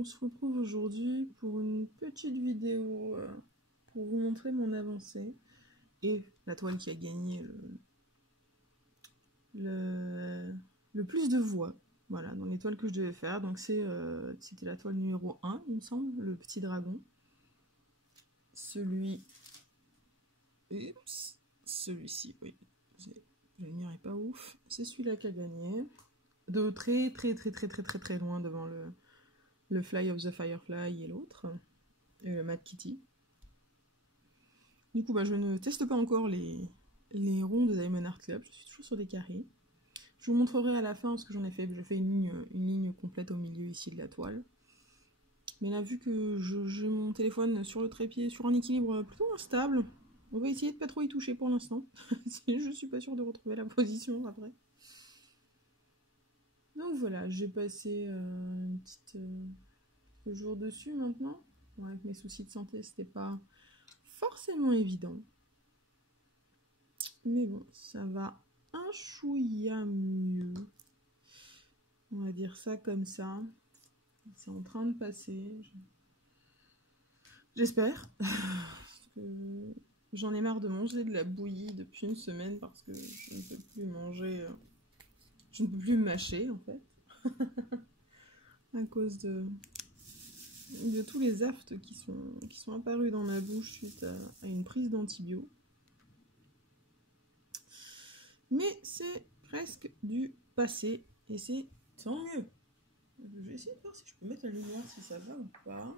on se retrouve aujourd'hui pour une petite vidéo pour vous montrer mon avancée et la toile qui a gagné le plus de voix. Voilà, dans les toiles que je devais faire. Donc c'était la toile numéro 1, il me semble, le petit dragon. Celui-ci, oui, la lumière est pas ouf. C'est celui-là qui a gagné. De très loin devant le Fly of the Firefly et l'autre, et le Mad Kitty. Du coup, je ne teste pas encore les ronds de Diamond Art Club, je suis toujours sur des carrés. Je vous montrerai à la fin ce que j'en ai fait. Je fais une ligne complète au milieu ici de la toile. Mais là, vu que j'ai mon téléphone sur le trépied, sur un équilibre plutôt instable, on va essayer de pas trop y toucher pour l'instant. Je suis pas sûre de retrouver la position après. Donc voilà, j'ai passé un petit jour dessus maintenant. Bon, avec mes soucis de santé, c'était pas forcément évident. Mais bon, ça va un chouïa mieux. On va dire ça comme ça. C'est en train de passer. J'espère. Parce que j'en ai marre de manger de la bouillie depuis une semaine parce que je ne peux plus manger. Je ne peux plus mâcher en fait. À cause de tous les aftes qui sont apparus dans ma bouche suite à une prise d'antibio. Mais c'est presque du passé et c'est tant mieux. Je vais essayer de voir si je peux mettre la lumière, si ça va ou pas.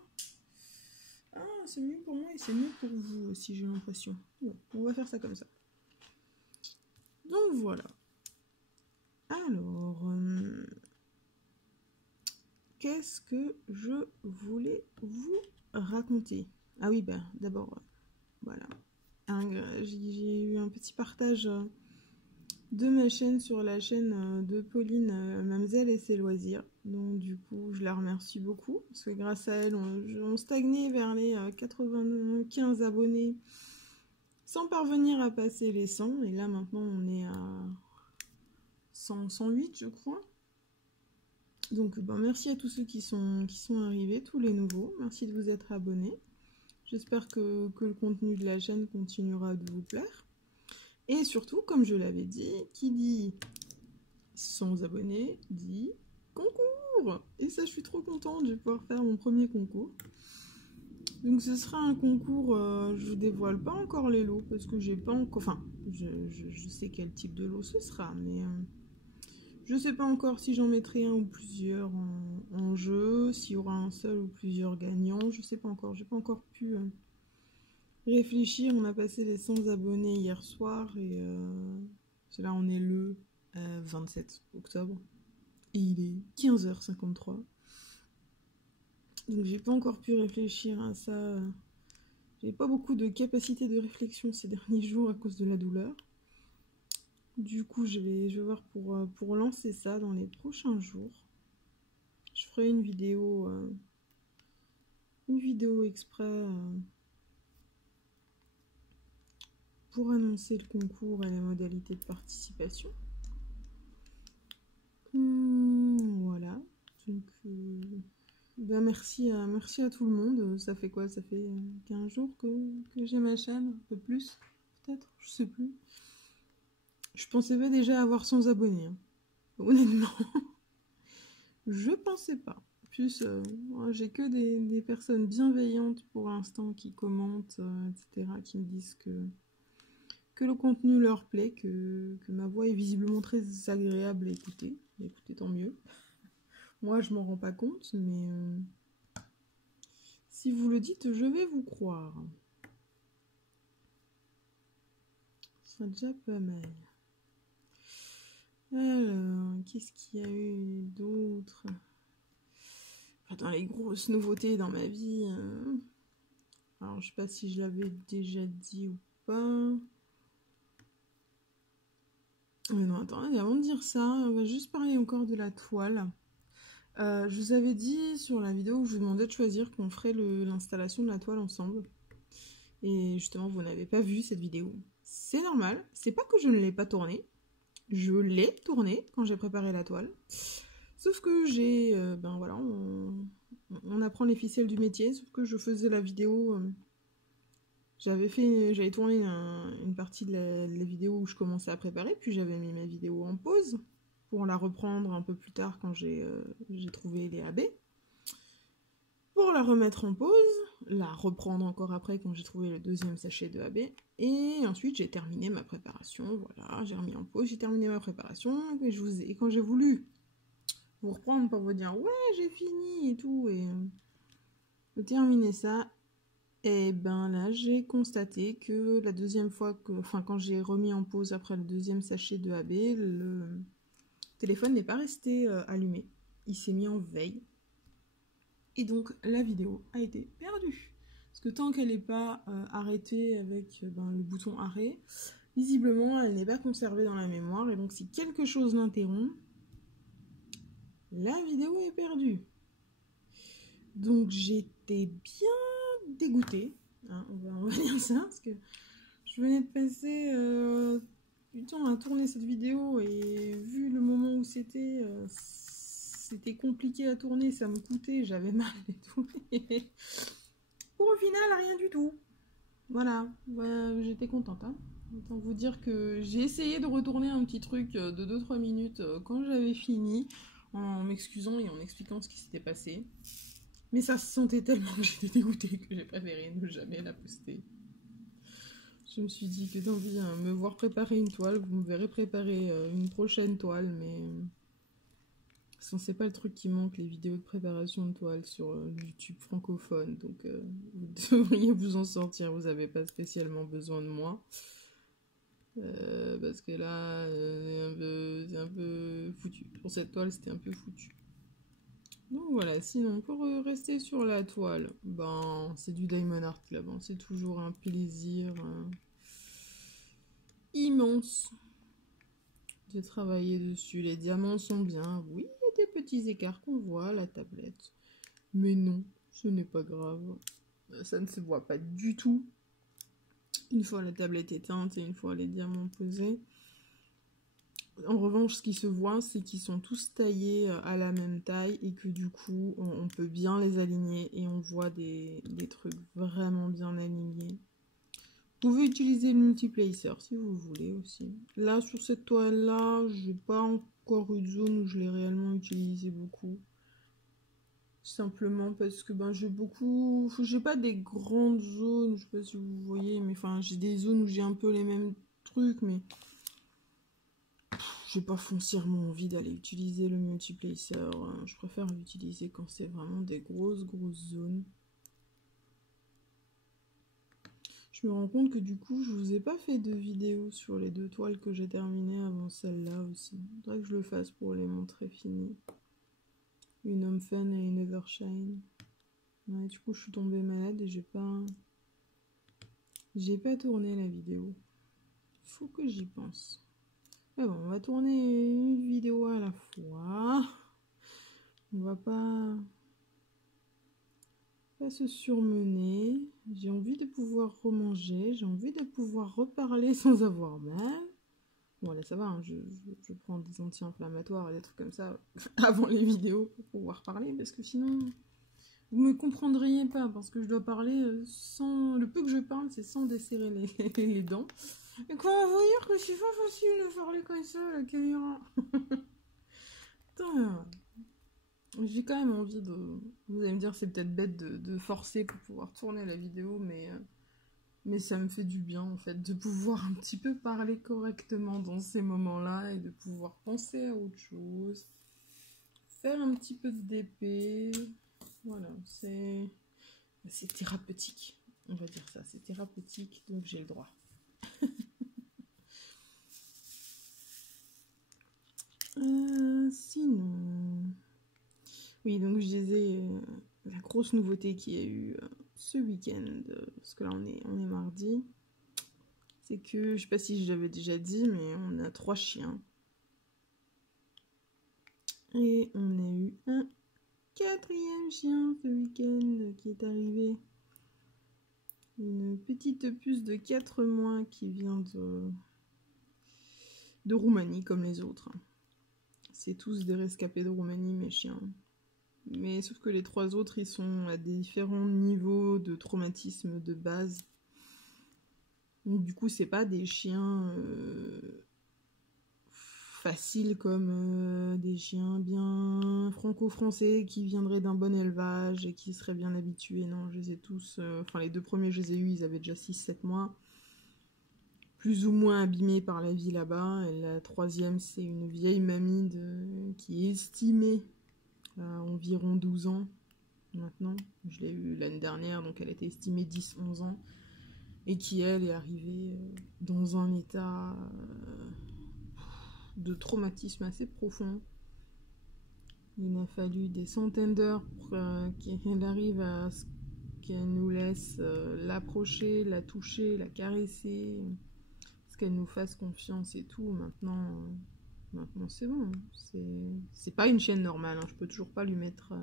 Ah, c'est mieux pour moi et c'est mieux pour vous aussi, j'ai l'impression. Bon, on va faire ça comme ça. Donc voilà. Alors, qu'est-ce que je voulais vous raconter? Ah oui, d'abord, voilà. J'ai eu un petit partage de ma chaîne sur la chaîne de Pauline, Mamzelle et ses loisirs. Donc du coup, je la remercie beaucoup, parce que grâce à elle, on stagnait vers les 95 abonnés, sans parvenir à passer les 100. Et là, maintenant, on est à 108, je crois. Donc, merci à tous ceux qui sont arrivés, tous les nouveaux. Merci de vous être abonnés. J'espère que le contenu de la chaîne continuera de vous plaire. Et surtout, comme je l'avais dit, qui dit 100 abonnés, dit concours. Et ça, je suis trop contente, je vais pouvoir faire mon premier concours. Donc ce sera un concours, je dévoile pas encore les lots, parce que j'ai pas encore... Enfin, je sais quel type de lot ce sera, mais... je sais pas encore si j'en mettrai un ou plusieurs en jeu, s'il y aura un seul ou plusieurs gagnants, je sais pas encore, j'ai pas encore pu réfléchir. On a passé les 100 abonnés hier soir et là on est le 27 octobre et il est 15h53. Donc j'ai pas encore pu réfléchir à ça, j'ai pas beaucoup de capacité de réflexion ces derniers jours à cause de la douleur. Du coup, je vais voir pour lancer ça dans les prochains jours. Je ferai une vidéo exprès pour annoncer le concours et les modalités de participation. Voilà. Donc, merci à tout le monde. Ça fait quoi? Ça fait 15 jours que j'ai ma chaîne, un peu plus, peut-être, je sais plus. Je pensais pas déjà avoir 100 abonnés, hein. Honnêtement. Je pensais pas. Plus, j'ai que des personnes bienveillantes pour l'instant qui commentent, etc., qui me disent que le contenu leur plaît, que ma voix est visiblement très agréable à écouter. Écoutez, tant mieux. Moi, je m'en rends pas compte, mais si vous le dites, je vais vous croire. Ce sera déjà pas mal. Alors, qu'est-ce qu'il y a eu d'autre? Dans les grosses nouveautés dans ma vie. Alors, je sais pas si je l'avais déjà dit ou pas. Mais non, attendez, avant de dire ça, on va juste parler encore de la toile. Je vous avais dit sur la vidéo où je vous demandais de choisir qu'on ferait l'installation de la toile ensemble. Et justement, vous n'avez pas vu cette vidéo. C'est normal, c'est pas que je ne l'ai pas tournée. Je l'ai tournée quand j'ai préparé la toile. Sauf que j'ai, voilà, On apprend les ficelles du métier, sauf que je faisais la vidéo... J'avais tourné une partie de la vidéo où je commençais à préparer, puis j'avais mis ma vidéo en pause pour la reprendre un peu plus tard quand j'ai trouvé les AB. Pour la remettre en pause, la reprendre encore après quand j'ai trouvé le deuxième sachet de AB. Et ensuite j'ai terminé ma préparation, voilà, j'ai remis en pause, j'ai terminé ma préparation. Et quand j'ai voulu vous reprendre pour vous dire ouais j'ai fini et tout, et terminer ça, et ben là, j'ai constaté que la deuxième fois quand j'ai remis en pause après le deuxième sachet de AB, le téléphone n'est pas resté allumé. Il s'est mis en veille. Et donc, la vidéo a été perdue. Parce que tant qu'elle n'est pas arrêtée avec le bouton arrêt, visiblement, elle n'est pas conservée dans la mémoire. Et donc, si quelque chose l'interrompt, la vidéo est perdue. Donc, j'étais bien dégoûtée. Hein, on va dire ça, parce que je venais de passer du temps à tourner cette vidéo, et vu le moment où c'était compliqué à tourner, ça me coûtait, j'avais mal et tout. Pour au final, rien du tout. Voilà, j'étais contente. Hein. Autant vous dire que j'ai essayé de retourner un petit truc de 2-3 minutes quand j'avais fini, en m'excusant et en expliquant ce qui s'était passé. Mais ça se sentait tellement que j'étais dégoûtée que j'ai préféré ne jamais la poster. Je me suis dit que d'envie à me voir préparer une toile, vous me verrez préparer une prochaine toile, mais c'est pas le truc qui manque, les vidéos de préparation de toile sur YouTube francophone, donc vous devriez vous en sortir, vous n'avez pas spécialement besoin de moi. Parce que là, c'est un peu foutu. Pour cette toile, c'était un peu foutu. Donc voilà, sinon pour rester sur la toile, c'est du Diamond Art Club, hein. C'est toujours un plaisir immense de travailler dessus. Les diamants sont bien, oui, il y a des petits écarts qu'on voit à la tablette, mais non, ce n'est pas grave, ça ne se voit pas du tout une fois la tablette éteinte et une fois les diamants posés. En revanche, ce qui se voit, c'est qu'ils sont tous taillés à la même taille et que du coup, on peut bien les aligner et on voit des trucs vraiment bien alignés. Vous pouvez utiliser le multiplacer si vous voulez aussi. Là, sur cette toile-là, j'ai pas encore eu de zone où je l'ai réellement utilisé beaucoup. Simplement parce que j'ai pas des grandes zones, je sais pas si vous voyez, mais enfin, j'ai des zones où j'ai un peu les mêmes trucs, mais j'ai pas foncièrement envie d'aller utiliser le multiplacer. Je préfère l'utiliser quand c'est vraiment des grosses zones. Je me rends compte que du coup, je vous ai pas fait de vidéo sur les 2 toiles que j'ai terminées avant celle-là aussi. Il faudrait que je le fasse pour les montrer finies. Une Homme Fun et une Evershine. Ouais, du coup, je suis tombée malade et j'ai pas tourné la vidéo. Faut que j'y pense. Mais bon, on va tourner une vidéo à la fois. On va pas se surmener. J'ai envie de pouvoir remanger. J'ai envie de pouvoir reparler sans avoir mal. Bon, là, ça va. Hein, je prends des anti-inflammatoires et des trucs comme ça avant les vidéos pour pouvoir parler. Parce que sinon, vous me comprendriez pas. Parce que je dois parler sans... Le peu que je parle, c'est sans desserrer les dents. Et comment vous dire que c'est pas facile de parler comme ça à la caméra. Attends, j'ai quand même envie de... Vous allez me dire, c'est peut-être bête de forcer pour pouvoir tourner la vidéo, mais ça me fait du bien, en fait, de pouvoir un petit peu parler correctement dans ces moments-là et de pouvoir penser à autre chose. Faire un petit peu de DP. Voilà, c'est thérapeutique. On va dire ça, c'est thérapeutique, donc j'ai le droit. Sinon... Oui, donc je disais la grosse nouveauté qu'il y a eu ce week-end, parce que là on est mardi, c'est que, je sais pas si je l'avais déjà dit, mais on a 3 chiens. Et on a eu un 4e chien ce week-end qui est arrivé. Une petite puce de 4 mois qui vient de Roumanie comme les autres. C'est tous des rescapés de Roumanie, mes chiens. Mais sauf que les 3 autres, ils sont à des différents niveaux de traumatisme de base. Donc du coup, c'est pas des chiens faciles comme des chiens bien franco-français qui viendraient d'un bon élevage et qui seraient bien habitués. Non, je les ai tous... Enfin, les 2 premiers, je les ai eus, ils avaient déjà 6-7 mois. Plus ou moins abîmés par la vie là-bas. Et la 3e, c'est une vieille mamie qui est estimée à environ 12 ans maintenant. Je l'ai eue l'année dernière, donc elle était estimée 10-11 ans. Et qui, elle, est arrivée dans un état de traumatisme assez profond. Il a fallu des centaines d'heures pour qu'elle arrive à ce qu'elle nous laisse l'approcher, la toucher, la caresser, ce qu'elle nous fasse confiance et tout. Maintenant c'est bon. C'est pas une chienne normale, hein. Je peux toujours pas lui mettre...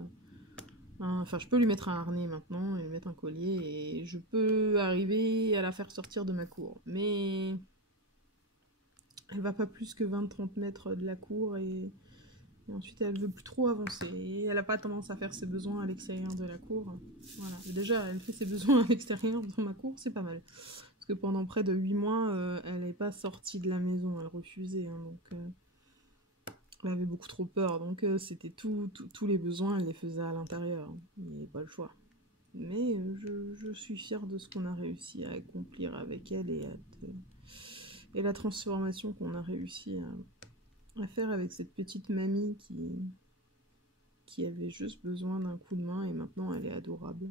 Enfin, je peux lui mettre un harnais maintenant, et lui mettre un collier, et je peux arriver à la faire sortir de ma cour. Mais elle va pas plus que 20-30 mètres de la cour, et ensuite elle veut plus trop avancer. Et elle a pas tendance à faire ses besoins à l'extérieur de la cour. Voilà. Déjà, elle fait ses besoins à l'extérieur dans ma cour, c'est pas mal. Parce que pendant près de 8 mois, elle n'est pas sortie de la maison, elle refusait. Hein, donc... Elle avait beaucoup trop peur, donc c'était tous les besoins, elle les faisait à l'intérieur. Il n'y avait pas le choix. Mais je suis fière de ce qu'on a réussi à accomplir avec elle et la transformation qu'on a réussi à faire avec cette petite mamie qui avait juste besoin d'un coup de main et maintenant elle est adorable.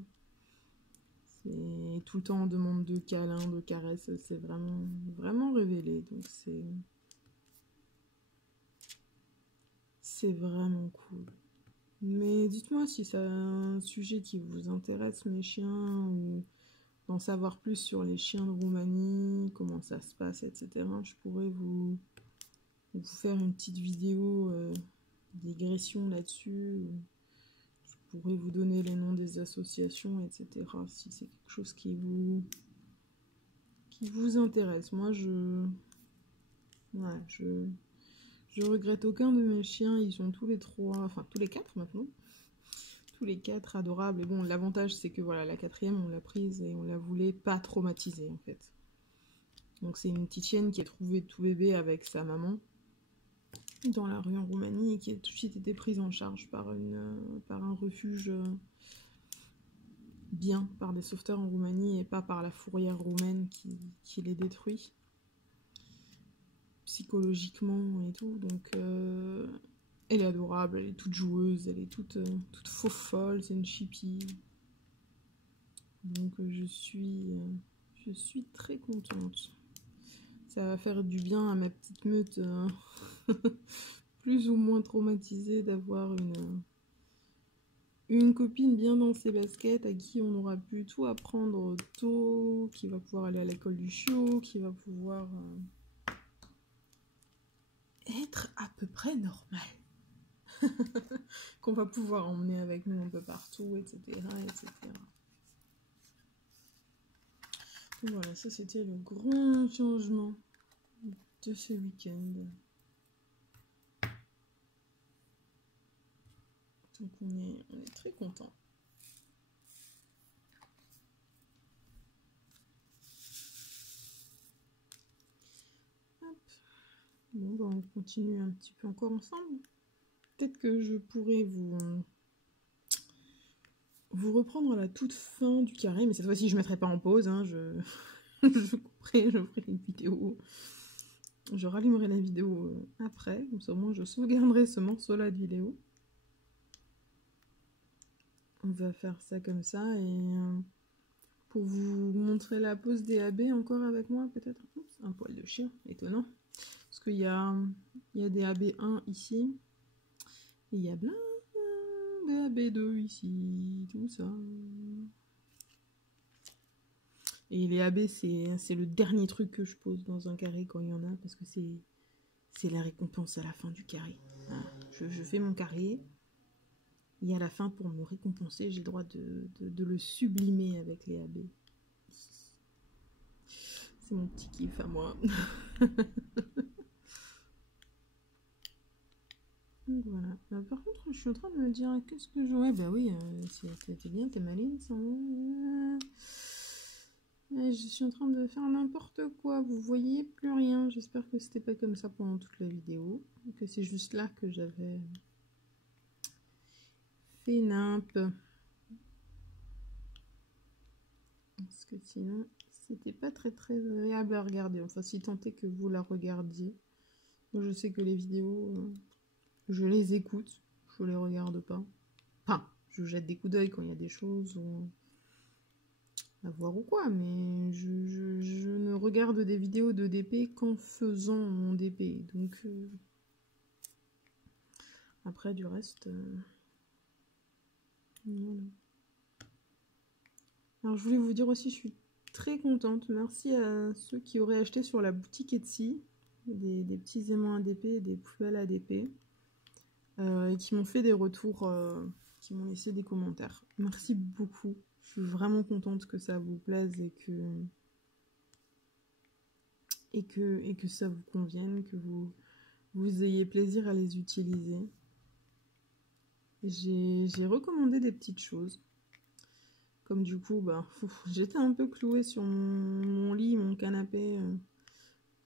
C'est tout le temps en demande de câlins, de caresses, c'est vraiment, vraiment révélé. Donc c'est vraiment cool. Mais dites-moi si c'est un sujet qui vous intéresse, mes chiens, ou d'en savoir plus sur les chiens de Roumanie, comment ça se passe, etc. Je pourrais vous faire une petite vidéo digression là-dessus. Je pourrais vous donner les noms des associations, etc. Si c'est quelque chose qui vous intéresse. Moi, je regrette aucun de mes chiens. Ils sont tous les 3, enfin tous les 4 maintenant. Tous les 4 adorables. Et bon, l'avantage c'est que voilà, la 4e on l'a prise et on la voulait pas traumatiser en fait. Donc c'est une petite chienne qui a trouvé tout bébé avec sa maman dans la rue en Roumanie et qui a tout de suite été prise en charge par un refuge bien, par des sauveteurs en Roumanie et pas par la fourrière roumaine qui les détruit psychologiquement et tout. Donc elle est adorable, elle est toute joueuse, elle est toute faux folle, c'est une chippie. Donc je suis très contente. Ça va faire du bien à ma petite meute plus ou moins traumatisée d'avoir une copine bien dans ses baskets à qui on aura pu tout apprendre tôt, qui va pouvoir aller à l'école du chiot, qui va pouvoir être à peu près normal. Qu'on va pouvoir emmener avec nous un peu partout, etc. etc. Donc voilà, ça c'était le grand changement de ce week-end. Donc on est très content. Bon, bah on continue un petit peu encore ensemble. Peut-être que je pourrais vous reprendre à la toute fin du carré, mais cette fois-ci je ne mettrai pas en pause, hein, je couperai, je ferai une vidéo. Je rallumerai la vidéo après, comme ça au moins je sauvegarderai ce morceau-là de vidéo. On va faire ça comme ça, et pour vous montrer la pose des AB encore avec moi, peut-être. Un poil de chien, étonnant. Parce qu'il y a des AB1 ici, et il y a plein des AB2 ici, tout ça. Et les AB, c'est le dernier truc que je pose dans un carré quand il y en a, parce que c'est la récompense à la fin du carré. Voilà. Je fais mon carré, et à la fin, pour me récompenser, j'ai le droit de le sublimer avec les AB. C'est mon petit kiff à moi. Donc voilà. Par contre, je suis en train de me dire, qu'est-ce que j'aurais... Bah oui, c'était bien, t'es maline, ça. Je suis en train de faire n'importe quoi. Vous voyez plus rien. J'espère que c'était pas comme ça pendant toute la vidéo. Que c'est juste là que j'avais fait nimp. Parce que sinon, c'était pas très agréable à regarder. Enfin, si tant est que vous la regardiez. Moi, je sais que les vidéos, je les écoute. Je les regarde pas. Enfin, je jette des coups d'œil quand il y a des choses à voir ou quoi. Mais je ne regarde des vidéos de DP qu'en faisant mon DP. Donc, après, du reste... Voilà. Alors, je voulais vous dire aussi, je suis très contente. Merci à ceux qui auraient acheté sur la boutique Etsy des petits aimants ADP, des poubelles ADP, et qui m'ont fait des retours, qui m'ont laissé des commentaires. Merci beaucoup. Je suis vraiment contente que ça vous plaise et que ça vous convienne, que vous ayez plaisir à les utiliser. J'ai recommandé des petites choses. Comme du coup, bah, j'étais un peu clouée sur mon lit, mon canapé,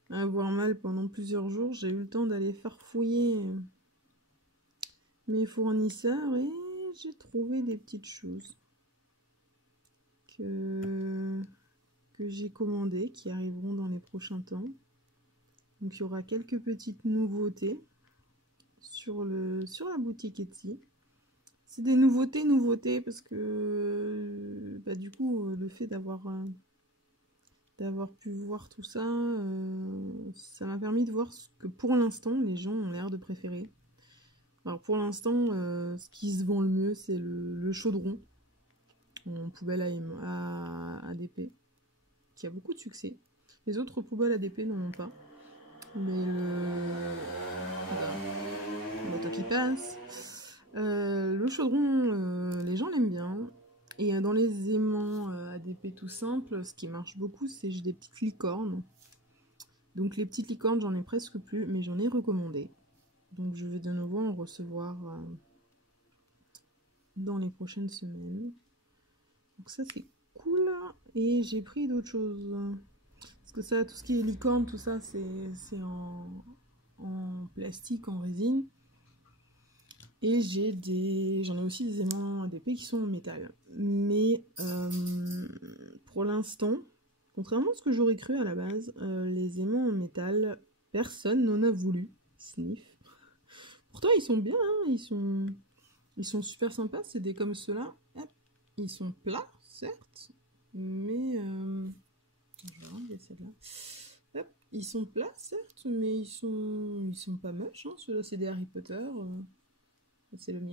à avoir mal pendant plusieurs jours. J'ai eu le temps d'aller farfouiller mes fournisseurs et j'ai trouvé des petites choses que j'ai commandées, qui arriveront dans les prochains temps. Donc il y aura quelques petites nouveautés sur la boutique Etsy. C'est des nouveautés, parce que bah, du coup, le fait d'avoir pu voir tout ça, ça m'a permis de voir ce que pour l'instant, les gens ont l'air de préférer. Alors pour l'instant, ce qui se vend le mieux, c'est le chaudron en poubelle à ADP, qui a beaucoup de succès. Les autres poubelles ADP n'en ont pas. Mais le bateau qui passe... le chaudron, les gens l'aiment bien. Et dans les aimants ADP tout simple, ce qui marche beaucoup, c'est j'ai des petites licornes. Donc les petites licornes, j'en ai presque plus, mais j'en ai recommandé. Donc je vais de nouveau en recevoir dans les prochaines semaines. Donc ça c'est cool. Et j'ai pris d'autres choses. Parce que ça, tout ce qui est licorne, tout ça, c'est en plastique, en résine. Et j'en ai aussi des aimants ADP qui sont en métal. Mais pour l'instant, contrairement à ce que j'aurais cru à la base, les aimants en métal, personne n'en a voulu. Sniff. Pourtant, ils sont bien, hein, ils sont super sympas. C'est des comme ceux-là. Ils sont plats, certes, mais... je vais enlever celle-là. Ils sont plats, certes, mais ils sont pas moches. Hein. Ceux-là, c'est des Harry Potter. C'est le mien.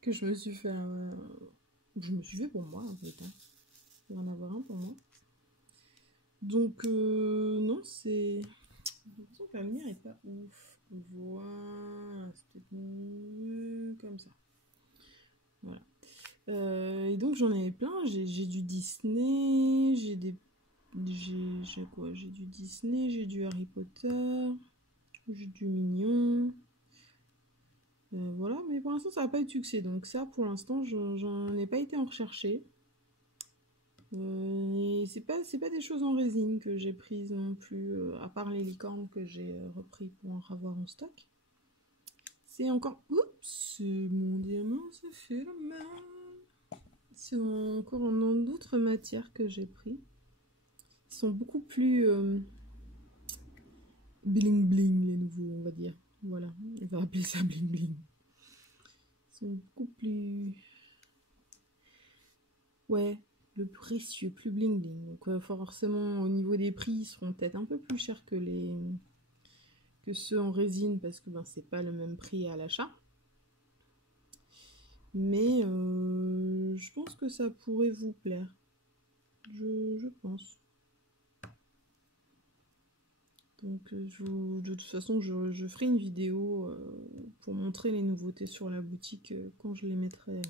Que je me suis fait... je me suis fait pour moi, en fait. Hein. Il va en avoir un pour moi. Donc, non, c'est... J'ai l'impression que la lumière est pas ouf. Voilà, c'est peut-être mieux comme ça. Voilà. Et donc, j'en avais plein. J'ai du Disney, j'ai quoi? J'ai du Disney, j'ai du Harry Potter, j'ai du Mignon... voilà, mais pour l'instant ça n'a pas eu de succès, donc ça pour l'instant j'en ai pas été en rechercher. Et c'est pas des choses en résine que j'ai prises non plus, à part les licornes que j'ai repris pour en avoir en stock. C'est encore... Oups, mon diamant, ça fait la mal. C'est encore dans d'autres matières que j'ai pris. Ils sont beaucoup plus bling bling les nouveaux, on va dire. Voilà, on va appeler ça bling bling. Ils sont beaucoup plus... Ouais, le précieux, plus bling bling. Donc forcément, au niveau des prix, ils seront peut-être un peu plus chers que ceux en résine, parce que ben, c'est pas le même prix à l'achat. Mais je pense que ça pourrait vous plaire. Je pense. Donc de toute façon, je ferai une vidéo pour montrer les nouveautés sur la boutique quand je les mettrai...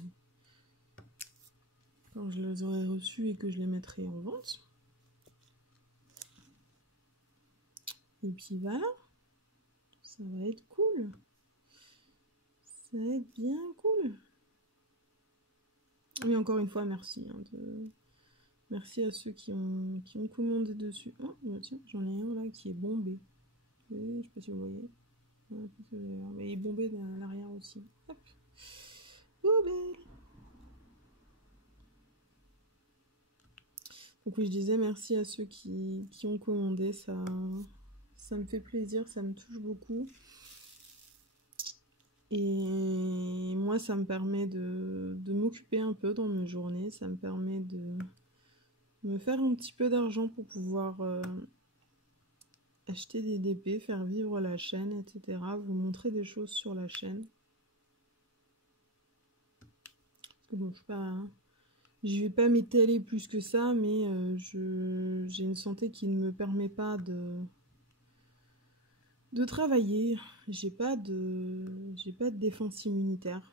quand je les aurai reçus et que je les mettrai en vente. Et puis voilà, ça va être cool. Ça va être bien cool. Mais encore une fois, merci. Merci à ceux qui ont commandé dessus. Oh, bah tiens, j'en ai un là qui est bombé. Je sais pas si vous voyez. Ouais, mais il est bombé à l'arrière aussi. Hop. Bombé. Donc oui, je disais merci à ceux qui ont commandé. Ça me fait plaisir, ça me touche beaucoup. Et moi, ça me permet de m'occuper un peu dans mes journées. Ça me permet de me faire un petit peu d'argent pour pouvoir acheter des DP, faire vivre la chaîne, etc. Vous montrer des choses sur la chaîne. Parce que bon, je vais pas m'étaler plus que ça, mais j'ai une santé qui ne me permet pas de travailler. J'ai pas de défense immunitaire.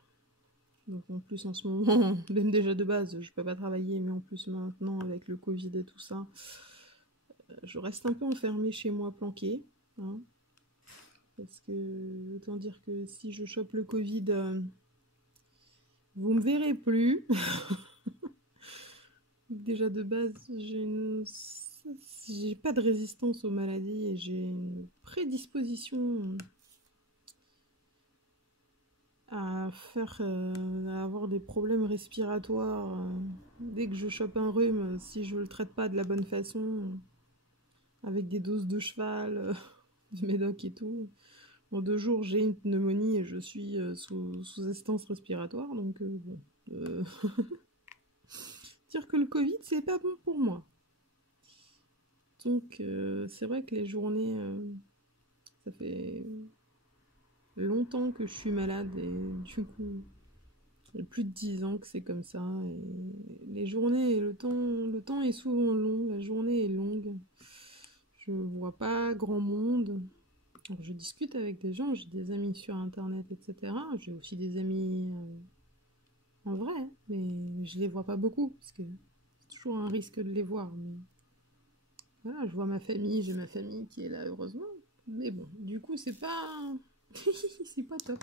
Donc en plus en ce moment, même déjà de base, je peux pas travailler, mais en plus maintenant avec le Covid et tout ça, je reste un peu enfermée chez moi planquée. Hein, parce que autant dire que si je chope le Covid, vous me verrez plus. Déjà de base, j'ai pas de résistance aux maladies et j'ai une prédisposition à avoir des problèmes respiratoires. Dès que je chope un rhume, si je le traite pas de la bonne façon, avec des doses de cheval, de médoc et tout, en 2 jours j'ai une pneumonie et je suis sous assistance respiratoire, donc bon. Dire que le Covid c'est pas bon pour moi. Donc c'est vrai que les journées, ça fait longtemps que je suis malade et du coup il y a plus de 10 ans que c'est comme ça. Et les journées et le temps est souvent long, la journée est longue. Je vois pas grand monde. Alors, je discute avec des gens, j'ai des amis sur internet, etc. J'ai aussi des amis en vrai, hein, mais je les vois pas beaucoup parce que c'est toujours un risque de les voir. Mais voilà, je vois ma famille, j'ai ma famille qui est là heureusement. Mais bon, du coup, c'est pas c'est pas top.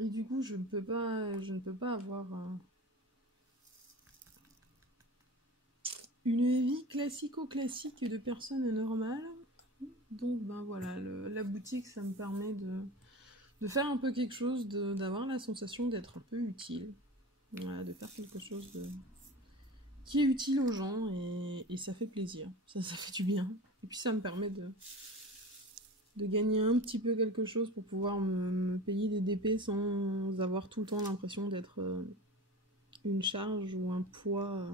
Et du coup, je ne peux pas avoir une vie classico-classique de personne normale. Donc, ben voilà, la boutique, ça me permet de faire un peu quelque chose, d'avoir la sensation d'être un peu utile. Voilà, de faire quelque chose qui est utile aux gens et ça fait plaisir. Ça fait du bien. Et puis, ça me permet de gagner un petit peu quelque chose pour pouvoir me payer des DP sans avoir tout le temps l'impression d'être une charge ou un poids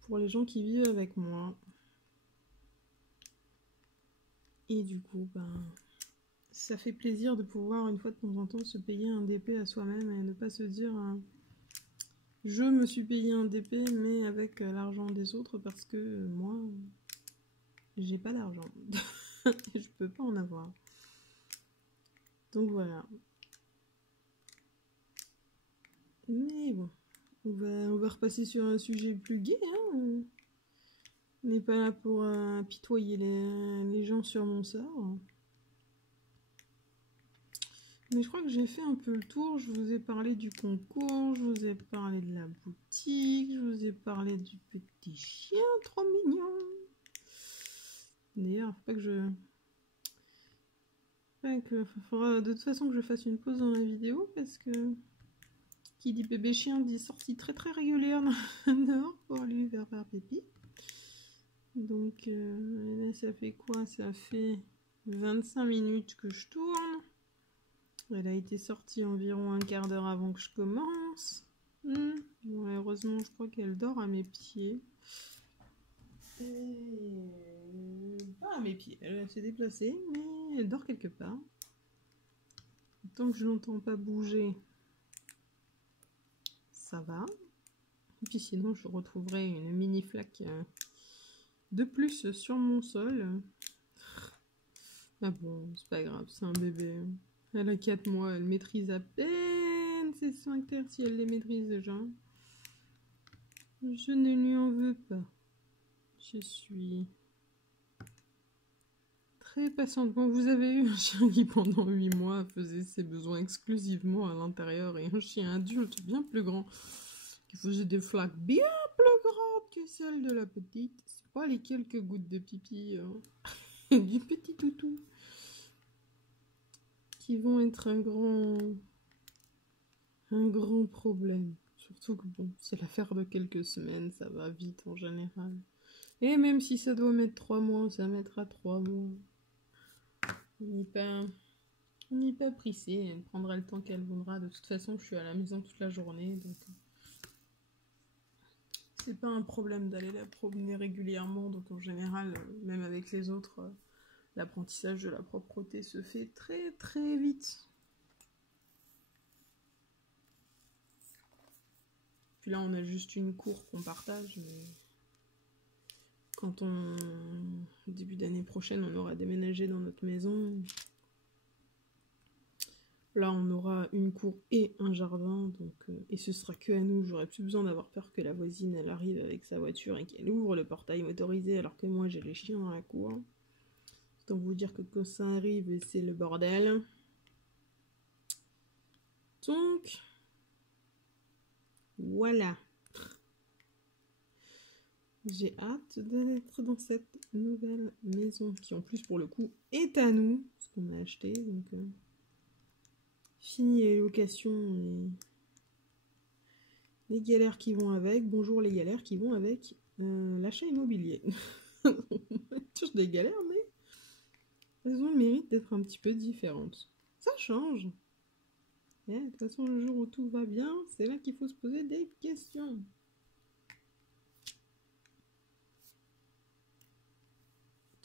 pour les gens qui vivent avec moi. Et du coup, ben, ça fait plaisir de pouvoir une fois de temps en temps se payer un DP à soi-même et ne pas se dire je me suis payé un DP mais avec l'argent des autres parce que moi j'ai pas d'argent. Je peux pas en avoir. Donc voilà. Mais bon, on va repasser sur un sujet plus gai. Hein. On n'est pas là pour apitoyer les gens sur mon sort. Mais je crois que j'ai fait un peu le tour. Je vous ai parlé du concours, je vous ai parlé de la boutique, je vous ai parlé du petit chien trop mignon. D'ailleurs, faut pas que je... faudra de toute façon que je fasse une pause dans la vidéo parce que qui dit bébé chien dit sortie très très régulière dehors pour lui faire pipi. Donc là ça fait quoi? Ça fait 25 minutes que je tourne. Elle a été sortie environ un quart d'heure avant que je commence. Bon, heureusement, je crois qu'elle dort à mes pieds. Pas à mes pieds, elle s'est déplacée, mais elle dort quelque part. Tant que je l'entends pas bouger, ça va. Et puis sinon, je retrouverai une mini flaque de plus sur mon sol. Ah bon, c'est pas grave, c'est un bébé. Elle a 4 mois, elle maîtrise à peine ses sphincters si elle les maîtrise déjà. Je ne lui en veux pas. Je suis très patiente. Quand vous avez eu un chien qui pendant 8 mois faisait ses besoins exclusivement à l'intérieur et un chien adulte bien plus grand qui faisait des flaques bien plus grandes que celles de la petite, c'est pas les quelques gouttes de pipi du petit toutou qui vont être un grand problème. Surtout que bon, c'est l'affaire de quelques semaines, ça va vite en général. Et même si ça doit mettre 3 mois, ça mettra 3 mois. On n'est pas pressé, elle prendra le temps qu'elle voudra. De toute façon, je suis à la maison toute la journée, donc c'est pas un problème d'aller la promener régulièrement. Donc en général, même avec les autres, l'apprentissage de la propreté se fait très très vite. Puis là, on a juste une cour qu'on partage, mais quand début d'année prochaine, on aura déménagé dans notre maison. Là, on aura une cour et un jardin, donc et ce sera que à nous. J'aurai plus besoin d'avoir peur que la voisine elle arrive avec sa voiture et qu'elle ouvre le portail motorisé alors que moi j'ai les chiens dans la cour. Autant vous dire que quand ça arrive, c'est le bordel. Donc voilà. J'ai hâte d'être dans cette nouvelle maison qui en plus pour le coup est à nous, ce qu'on a acheté. Donc fini les locations et les galères qui vont avec. Bonjour les galères qui vont avec l'achat immobilier. Toujours des galères, mais elles ont le mérite d'être un petit peu différentes. Ça change. De toute façon, le jour où tout va bien, c'est là qu'il faut se poser des questions.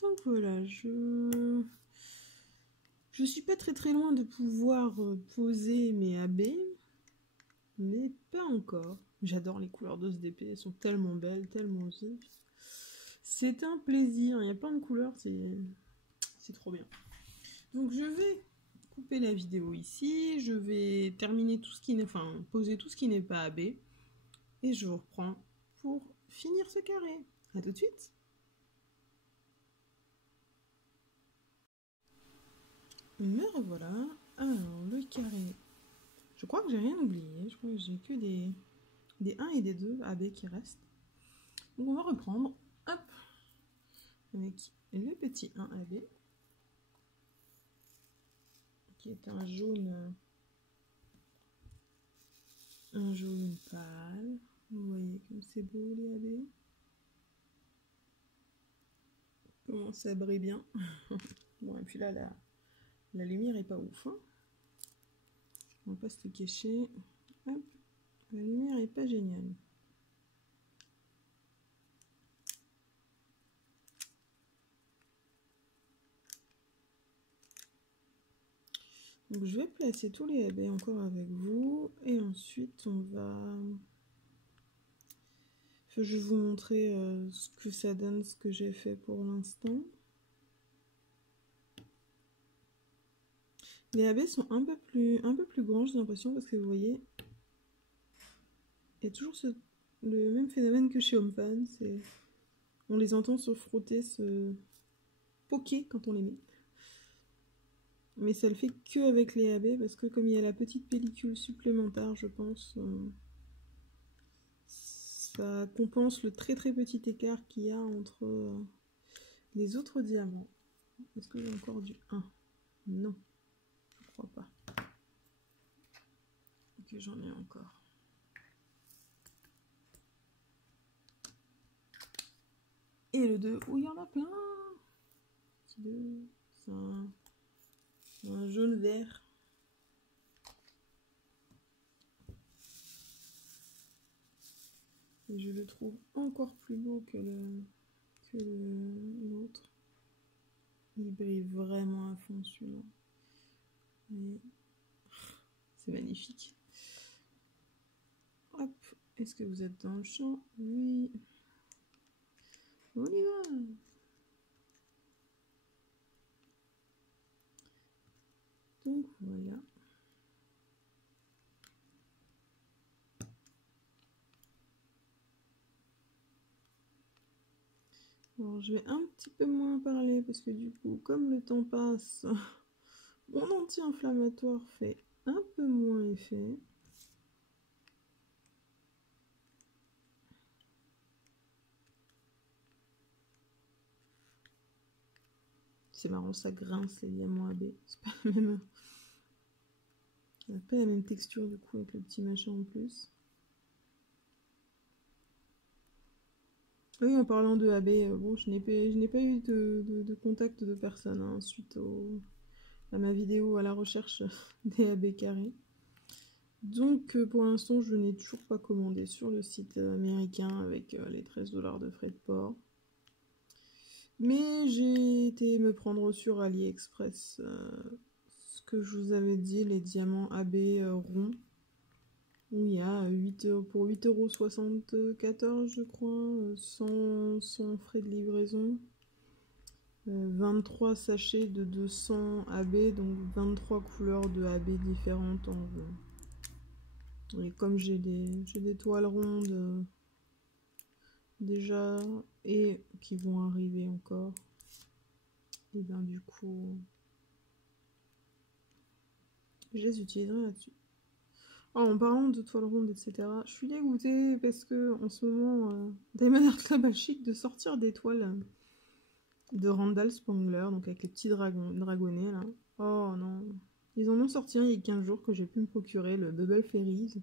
Donc voilà, je suis pas très loin de pouvoir poser mes AB, mais pas encore. J'adore les couleurs d'OSDP, elles sont tellement belles, tellement vives. C'est un plaisir, il y a plein de couleurs, c'est trop bien. Donc je vais couper la vidéo ici, je vais terminer tout ce qui n'est, enfin poser tout ce qui n'est pas AB, et je vous reprends pour finir ce carré. À tout de suite. Me revoilà. Alors le carré, je crois que j'ai rien oublié, je crois que j'ai que des 1 et des 2 AB qui restent. Donc on va reprendre, hop, avec le petit 1 AB, qui est un jaune pâle. Vous voyez comme c'est beau les AB. Comment ça brille bien. Bon, et puis là, la lumière est pas ouf. Hein. On va pas se le cacher. Hop, la lumière est pas géniale. Donc je vais placer tous les AB encore avec vous. Et ensuite, on va... je vais vous montrer ce que ça donne, ce que j'ai fait pour l'instant. Les AB sont un peu plus grands, j'ai l'impression, parce que vous voyez, il y a toujours le même phénomène que chez HomeFan, c'est on les entend se frotter, se poker quand on les met. Mais ça le fait que avec les AB, parce que comme il y a la petite pellicule supplémentaire, je pense, ça compense le très petit écart qu'il y a entre les autres diamants. Est-ce que j'ai encore du 1? Non, je crois pas. Ok, j'en ai encore. Et le 2, où il y en a plein. Petit 2, c'est un jaune vert. Et je le trouve encore plus beau que l'autre. Il brille vraiment à fond celui-là. C'est magnifique. Hop, est-ce que vous êtes dans le champ? Oui. On y va. Donc voilà. Alors, je vais un petit peu moins parler parce que du coup, comme le temps passe, mon anti-inflammatoire fait un peu moins effet. C'est marrant, ça grince les diamants AB. C'est pas la même... Ça n'a pas la même texture du coup avec le petit machin en plus. Oui, en parlant de AB, bon, je n'ai pas eu de contact de personne hein, suite à ma vidéo à la recherche des AB carrés. Donc pour l'instant, je n'ai toujours pas commandé sur le site américain avec les 13 $ de frais de port. Mais j'ai été me prendre sur AliExpress ce que je vous avais dit, les diamants AB ronds. Où il y a 8 pour 8,74 € je crois, sans frais de livraison. 23 sachets de 200 AB, donc 23 couleurs de AB différentes en gros. Et comme j'ai des toiles rondes déjà et qui vont arriver encore, et bien du coup je les utiliserai là-dessus. Oh, en parlant de toiles rondes, etc., je suis dégoûtée parce que en ce moment, Diamond Art Club a chic de sortir des toiles de Randall Spangler, donc avec les petits dragonnets là. Oh non. Ils en ont sorti un il y a 15 jours que j'ai pu me procurer, le Bubble Fairies.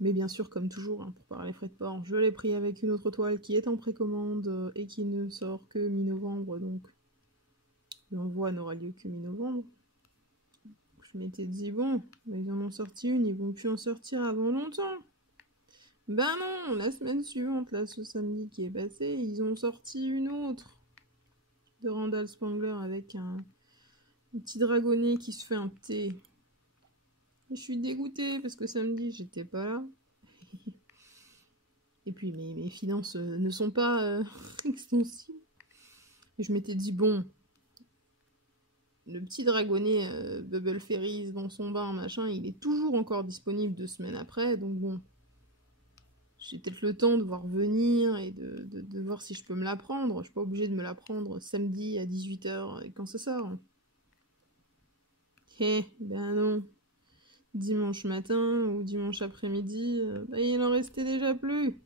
Mais bien sûr, comme toujours, hein, pour parler frais de port, je l'ai pris avec une autre toile qui est en précommande et qui ne sort que mi-novembre, donc l'envoi n'aura lieu que mi-novembre. Je m'étais dit, bon, ils en ont sorti une, ils vont plus en sortir avant longtemps. Ben non, la semaine suivante, là, ce samedi qui est passé, ils ont sorti une autre de Randall Spangler avec un petit dragonnet qui se fait un thé. Et je suis dégoûtée parce que samedi, j'étais pas là. Et puis mes finances ne sont pas extensibles. Et je m'étais dit, bon, le petit dragonnet Bubble Fairies dans son bar, machin, il est toujours encore disponible 2 semaines après. Donc bon, j'ai peut-être le temps de voir venir et de voir si je peux me la prendre. Je suis pas obligée de me la prendre samedi à 18 h quand ça sort. Ben non. Dimanche matin ou dimanche après-midi, il en restait déjà plus.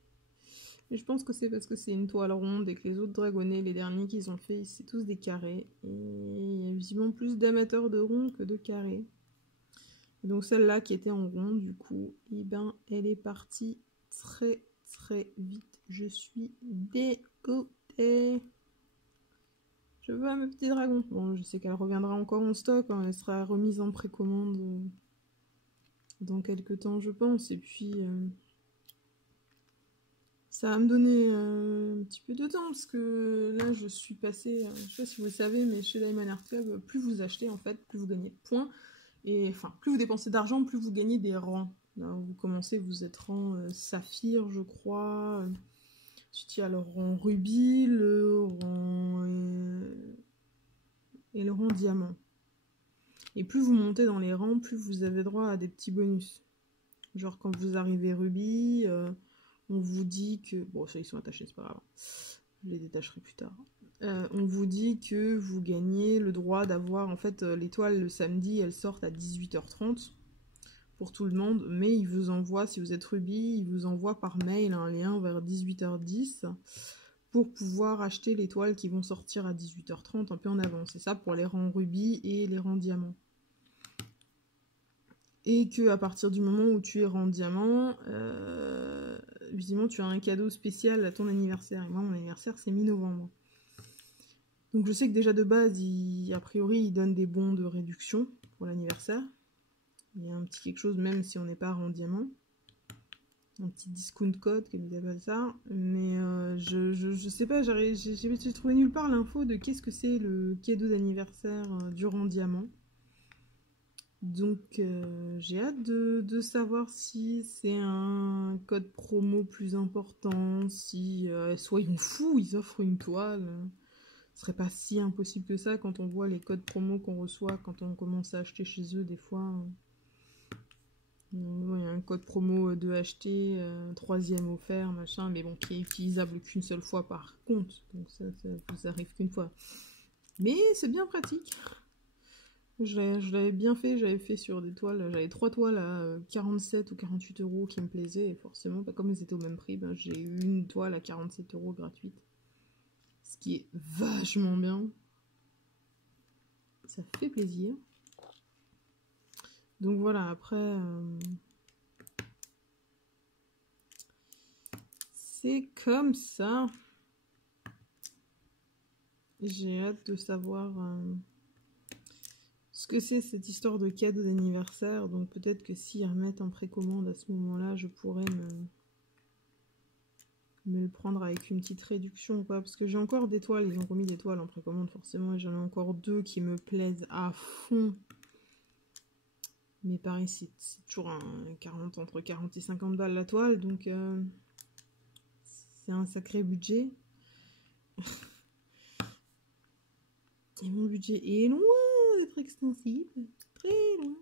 Et je pense que c'est parce que c'est une toile ronde et que les autres dragonnets, les derniers qu'ils ont fait, c'est tous des carrés. Et il y a visiblement plus d'amateurs de ronds que de carrés. Et donc celle-là qui était en rond, du coup, elle est partie très très vite. Je suis dégoûtée. Je veux un petit dragon. Bon, je sais qu'elle reviendra encore en stock, hein, elle sera remise en précommande dans quelques temps, je pense. Et puis, ça va me donner un petit peu de temps, parce que là, je suis passée, je sais pas si vous le savez, mais chez Diamond Art Club, plus vous achetez, en fait, plus vous gagnez de points. Et enfin, plus vous dépensez d'argent, plus vous gagnez des rangs. Là, vous commencez, vous êtes rang saphir, je crois. Ensuite, il y a le rang rubis, le rang... et le rang diamant. Et plus vous montez dans les rangs, plus vous avez droit à des petits bonus. Genre quand vous arrivez rubis, on vous dit que... Bon, ça ils sont attachés, c'est pas grave. Je les détacherai plus tard. On vous dit que vous gagnez le droit d'avoir... En fait, l'étoile le samedi, elle sort à 18 h 30 pour tout le monde. Mais ils vous envoient, si vous êtes rubis, ils vous envoient par mail un lien vers 18 h 10 pour pouvoir acheter les toiles qui vont sortir à 18 h 30 un peu en avance. C'est ça pour les rangs rubis et les rangs diamants. Et que à partir du moment où tu es rang diamant, évidemment tu as un cadeau spécial à ton anniversaire. Et moi mon anniversaire c'est mi-novembre. Donc je sais que déjà de base, a priori ils donnent des bons de réduction pour l'anniversaire. Il y a un petit quelque chose même si on n'est pas rang diamant. Un petit discount code comme ils appellent ça. Mais je sais pas, j'ai trouvé nulle part l'info de qu'est-ce que c'est le cadeau d'anniversaire du rang diamant. Donc j'ai hâte de savoir si c'est un code promo plus important, si soit ils sont fous, ils offrent une toile. Ce serait pas si impossible que ça quand on voit les codes promo qu'on reçoit quand on commence à acheter chez eux des fois. Il y a un code promo de acheter, troisième offert, machin, mais bon, qui est utilisable qu'une seule fois par compte. Donc ça vous arrive qu'une fois. Mais c'est bien pratique. Je l'avais bien fait, j'avais fait sur des toiles, j'avais 3 toiles à 47 ou 48 euros qui me plaisaient, et forcément, comme elles étaient au même prix, ben, j'ai eu une toile à 47 euros gratuite. Ce qui est vachement bien. Ça fait plaisir. Donc voilà, après, c'est comme ça. J'ai hâte de savoir ce que c'est cette histoire de cadeau d'anniversaire. Donc peut-être que s'ils remettent en précommande à ce moment-là, je pourrais me le prendre avec une petite réduction ou pas. Parce que j'ai encore des toiles, ils ont remis des toiles en précommande forcément. Et j'en ai encore 2 qui me plaisent à fond. Mais pareil, c'est toujours entre 40 et 50 balles la toile. Donc c'est un sacré budget. Et mon budget est loin d'être extensible. Très loin.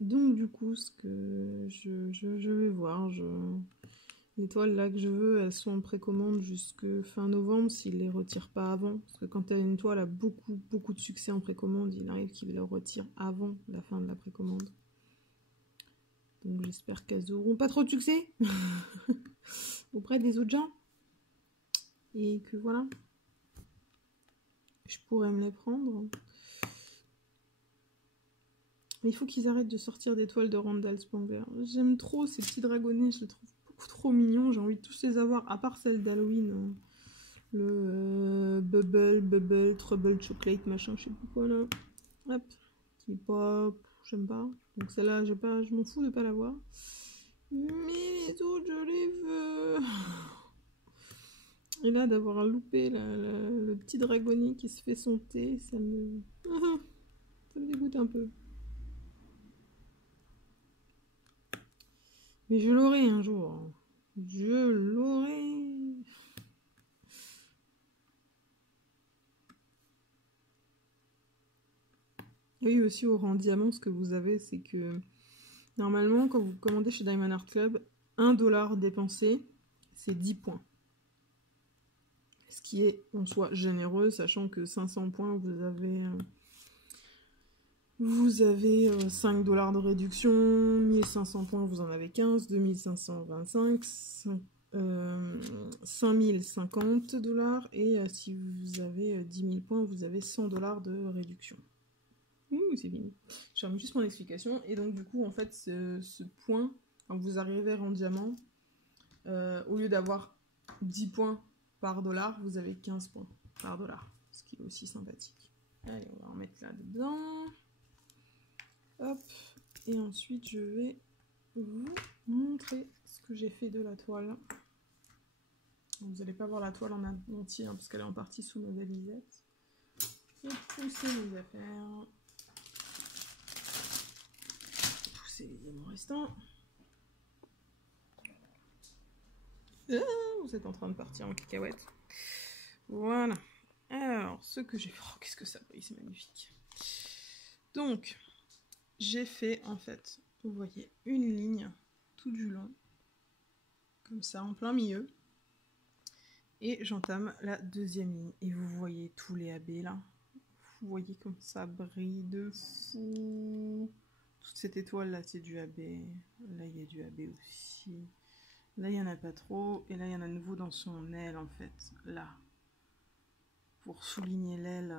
Donc du coup, ce que je vais voir, les toiles là que je veux, elles sont en précommande jusque fin novembre s'ils les retirent pas avant. Parce que quand une toile a beaucoup de succès en précommande, il arrive qu'ils la retirent avant la fin de la précommande. Donc j'espère qu'elles auront pas trop de succès auprès des autres gens. Et que voilà, je pourrais me les prendre. Mais il faut qu'ils arrêtent de sortir des toiles de Randall Spangler. J'aime trop ces petits dragonnets, je les trouve beaucoup trop mignons. J'ai envie de tous les avoir, à part celle d'Halloween. Le Bubble, Trouble Chocolate, machin, je sais plus quoi là. Hop, qui est pas... J'aime pas. Donc celle-là, je m'en fous de pas l'avoir. Mais les autres, je les veux. Et là, d'avoir loupé le petit dragonnier qui se fait son thé, ça me dégoûte un peu. Mais je l'aurai un jour. Je l'aurai. Oui, aussi au rang diamant, ce que vous avez, c'est que normalement, quand vous commandez chez Diamond Art Club, 1 $ dépensé, c'est 10 points. Ce qui est en soi généreux, sachant que 500 points, vous avez 5 $ de réduction, 1500 points, vous en avez 15, 2525, 5050 $, et si vous avez 10 000 points, vous avez 100 $ de réduction. Ouh, c'est fini. Je ferme juste mon explication. Et donc, du coup, en fait, ce point, quand vous arrivez en diamant, au lieu d'avoir 10 points par dollar, vous avez 15 points par dollar. Ce qui est aussi sympathique. Allez, on va en mettre là dedans. Hop. Et ensuite, je vais vous montrer ce que j'ai fait de la toile. Vous n'allez pas voir la toile en entier, hein, parce qu'elle est en partie sous ma valisette. Et pousser mes affaires. Pousser les éléments restants. Vous êtes en train de partir en cacahuète. Voilà. Alors, ce que j'ai fait... Oh, qu'est-ce que ça brille, c'est magnifique. Donc, j'ai fait, en fait, vous voyez, une ligne tout du long. Comme ça, en plein milieu. Et j'entame la deuxième ligne. Et vous voyez tous les AB, là. Vous voyez comme ça brille de fou. Toute cette étoile-là, c'est du AB. Là, il y a du AB aussi. Là, il n'y en a pas trop. Et là, il y en a de nouveau dans son aile, en fait. Là. Pour souligner l'aile,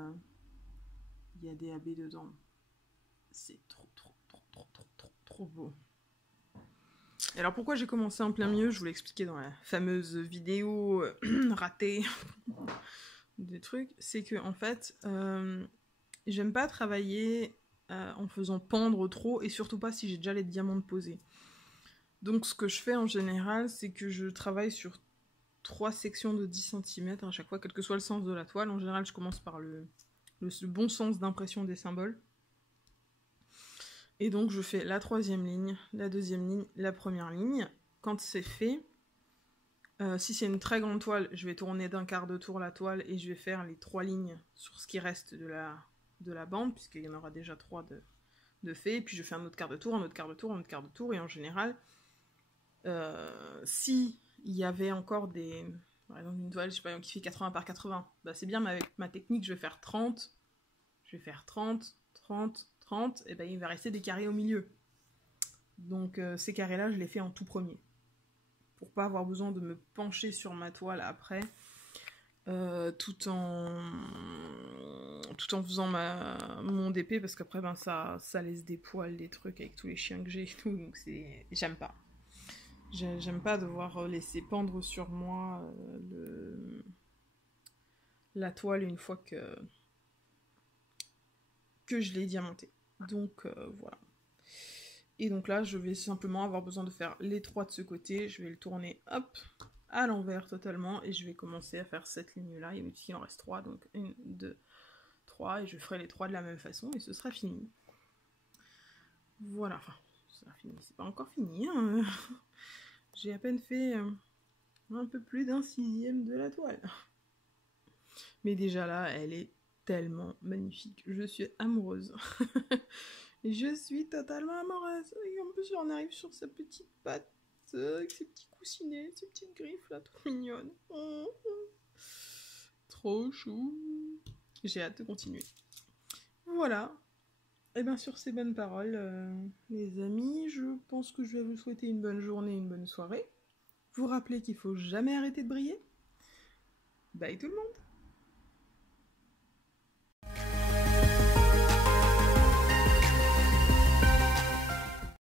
il y a des AB dedans. C'est trop beau. Et alors, pourquoi j'ai commencé en plein milieu? Je vous l'ai expliqué dans la fameuse vidéo ratée des trucs. C'est que, en fait, j'aime pas travailler en faisant pendre trop, et surtout pas si j'ai déjà les diamants posés. Donc ce que je fais en général, c'est que je travaille sur 3 sections de 10 cm à chaque fois, quel que soit le sens de la toile. En général, je commence par le bon sens d'impression des symboles. Et donc je fais la 3e ligne, la 2e ligne, la 1re ligne. Quand c'est fait, si c'est une très grande toile, je vais tourner d'un quart de tour la toile et je vais faire les 3 lignes sur ce qui reste de la bande, puisqu'il y en aura déjà 3 de fait, et puis je fais un autre quart de tour, un autre quart de tour, un autre quart de tour, et en général, si il y avait encore des... Par exemple, une toile, je sais pas, qui fait 80 par 80, bah c'est bien, mais avec ma technique, je vais faire 30, 30, et ben il va rester des carrés au milieu. Donc ces carrés-là, je les fais en tout premier. Pour pas avoir besoin de me pencher sur ma toile après, tout en faisant mon DP, parce qu'après ben, ça laisse des poils, des trucs avec tous les chiens que j'ai et tout, donc j'aime pas. J'aime pas devoir laisser pendre sur moi la toile une fois que je l'ai diamanté. Donc voilà. Et donc là, je vais simplement avoir besoin de faire les 3 de ce côté. Je vais le tourner, hop, à l'envers totalement. Et je vais commencer à faire cette ligne-là. Il en reste 3, donc 1, 2, 3. Et je ferai les 3 de la même façon et ce sera fini. Voilà, enfin, ce sera fini. C'est pas encore fini, hein. J'ai à peine fait un peu plus d'un 6e de la toile. Mais déjà là, elle est tellement magnifique. Je suis amoureuse. Je suis totalement amoureuse. Et en plus, on arrive sur sa petite patte, avec ses petits coussinets, ses petites griffes là, trop mignonnes. Trop chou. J'ai hâte de continuer. Voilà. Et bien sur ces bonnes paroles, les amis, je pense que je vais vous souhaiter une bonne journée, une bonne soirée. Vous rappeler qu'il faut jamais arrêter de briller. Bye tout le monde.